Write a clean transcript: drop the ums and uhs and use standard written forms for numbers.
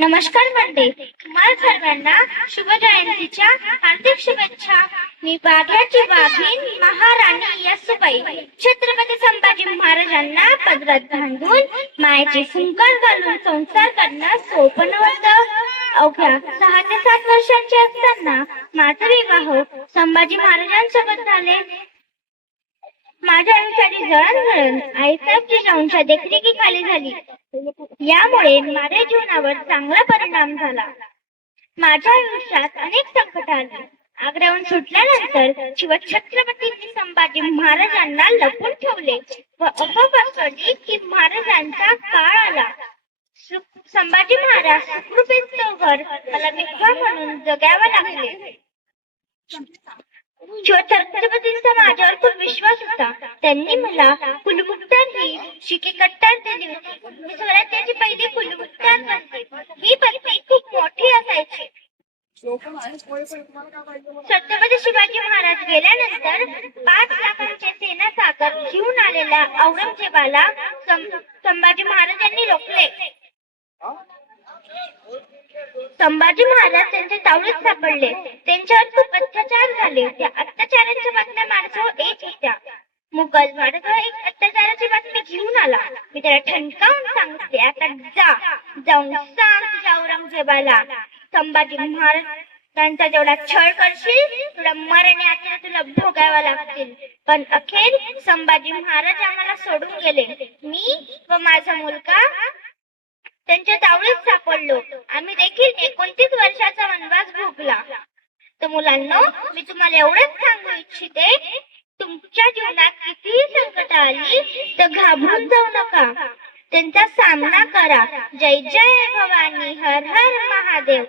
नमस्कार मंडळी, तुम्हाला सर्वांना शुभ जयंतीच्या हार्दिक शुभेच्छा. मी बागलाची वाघीण महाराणी यशोबाई छत्रपती संभाजी महाराजांना पदरात बांधून मायेचे फुंकर घालून संसार करणं सोपं नव्हतं. अवघ्या 6 ते 7 वर्षांचे असताना माझा विवाह संभाजी महाराजांसोबत झाले. माझ्या आयुष्याची जळणघळण आईसाहेब जिजाऊंच्या देखरेखीखाली झाली. यामुळे माझ्या जीवनावर चांगला परिणाम झाला. माझ्या आयुष्यात अनेक संकट आली. आग्र्याहून सुटल्यानंतर शिवछत्रपतींनी संभाजी महाराजांना लपवून ठेवले व अफवा पसरली की महाराजांचा काळ आला. संभाजी महाराज सुखरूपेचं घर मला विधवा म्हणून जगावं लागले. शिवछत्रपतींचा माझ्यावर खूप विश्वास होता. त्यांनी मला कुलमुक्तार ही शिके कट्टर दिली होती. मी स्वराज्याची पहिली कुलमुक्तार बनली. ही पदवी खूप मोठी असायची. छत्रपती शिवाजी महाराज गेल्यानंतर 5 लाखांचे सेना सागर घेऊन आलेल्या औरंगजेबाला संभाजी महाराजांनी रोखले. संभाजी महाराज त्यांच्या तावडीत सापडले. त्यांच्यावर खूप अत्याचार झाले. त्या अत्याचाराच्या बातम्या माझ्याजवळ येत होत्या. मुघल माझ्याजवळ एक अत्याचाराची बातमी घेऊन आला. मी त्याला ठणकावून सांगितले, आता जाऊन सांग तुझ्या औरंगजेबाला संभाजी महाराजांचा जेवढा छळ करशील तेवढा मरण यातना तुला भोगाव्या लागतील. पण अखेर संभाजी महाराज आम्हाला सोडून गेले. मी व माझा मुलगा त्यांच्या तावडीत सापडलो. आम्ही देखील 29 वर्षाचा वनवास भोगला. तर मुलांनो, मी तुम्हाला एवढंच सांगू इच्छिते, तुमच्या जीवनात कितीही संकट आली तर घाबरून जाऊ नका. त्यांचा सामना करा. जय जय भवानी, हर हर महादेव.